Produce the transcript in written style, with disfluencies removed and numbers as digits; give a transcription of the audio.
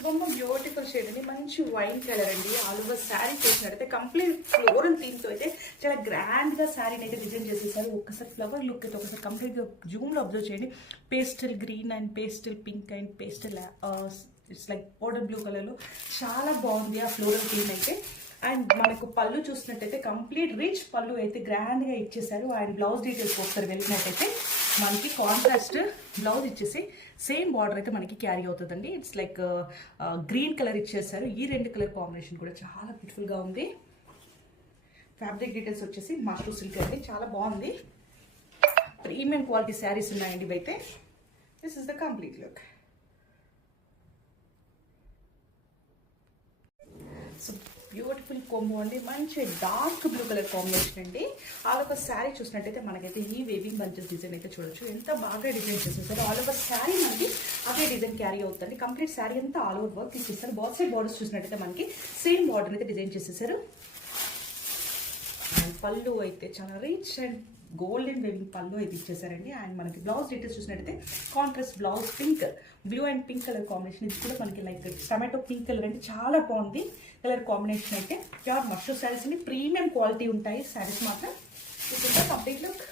బొమ్మ beautiful shade అండి, మంచి వైన్ కలర్ అండి. ఆల్ ఓవర్ శారీ చూసినట్టయితే కంప్లీట్ ఫ్లోరల్ థీమ్ తో అయితే చాలా గ్రాండ్ గా శారీని అయితే డిజైన్ చేసేసారు. ఒక్కసారి ఫ్లవర్ లుక్ అయితే ఒకసారి కంప్లీట్ గా జూమ్ లో అబ్జర్వ్ చేయండి. Pastel green and pastel pink and pastel it's like powder blue colour లో చాలా బాగుంది ఆ ఫ్లోరల్ థీమ్ అయితే. అండ్ మనకు పళ్ళు చూసినట్టయితే కంప్లీట్ రిచ్ పళ్ళు అయితే గ్రాండ్ గా ఇచ్చేసారు. అండ్ బ్లౌజ్ డీటెయిల్స్ ఒకసారి వెళ్ళినట్టయితే మనకి కాంట్రాస్ట్ బ్లౌజ్ ఇచ్చేసి సేమ్ బార్డర్ అయితే మనకి క్యారీ అవుతుందండి. ఇట్స్ లైక్ గ్రీన్ కలర్ ఇచ్చేసారు. ఈ రెండు కలర్ కాంబినేషన్ కూడా చాలా బ్యూటిఫుల్ గా ఉంది. ఫ్యాబ్రిక్ డీటెయిల్స్ వచ్చేసి మష్రూ సిల్క్ అండి, చాలా బాగుంది. ప్రీమియం క్వాలిటీ శారీస్ ఉన్నాయండి ఇవైతే. This is the complete look. So beautiful combo అండి, మంచి డార్క్ బ్లూ కలర్ కాంబినేషన్ అండి. ఆల్ ఓవర్ శారీ చూసినట్టయితే మనకైతే ఈ వేవింగ్ బంచెస్ డిజైన్ అయితే చూడొచ్చు, ఎంత బాగా డిజైన్ చేసేసారు. ఆల్ ఓవర్ శారీ మనకి అదే డిజైన్ క్యారీ అవుతుంది. కంప్లీట్ శారీ అంతా ఆల్ ఓవర్ వర్క్ ఇచ్చేస్తారు. బాత్ సైడ్ బార్డర్స్ చూసినట్టయితే మనకి సేమ్ బార్డర్ అయితే డిజైన్ చేసేసారు. అండ్ పళ్ళు అయితే చాలా రిచ్ అండ్ గోల్డెన్ వేవింగ్ పళ్ళు అయితే ఇచ్చేసారండి. అండ్ మనకి బ్లౌజ్ డీటెయిల్స్ చూసినట్టయితే contrast blouse pink, blue and pink colour combination. ఇది కూడా మనకి లైక్ టమాటో పింక్ కలర్ అంటే చాలా బాగుంది కలర్ కాంబినేషన్ అయితే. ప్యూర్ మష్రూ శారీస్ అండి, ప్రీమియం క్వాలిటీ ఉంటాయి శారీస్ మాత్రం. ఇది కంప్లీట్ లుక్.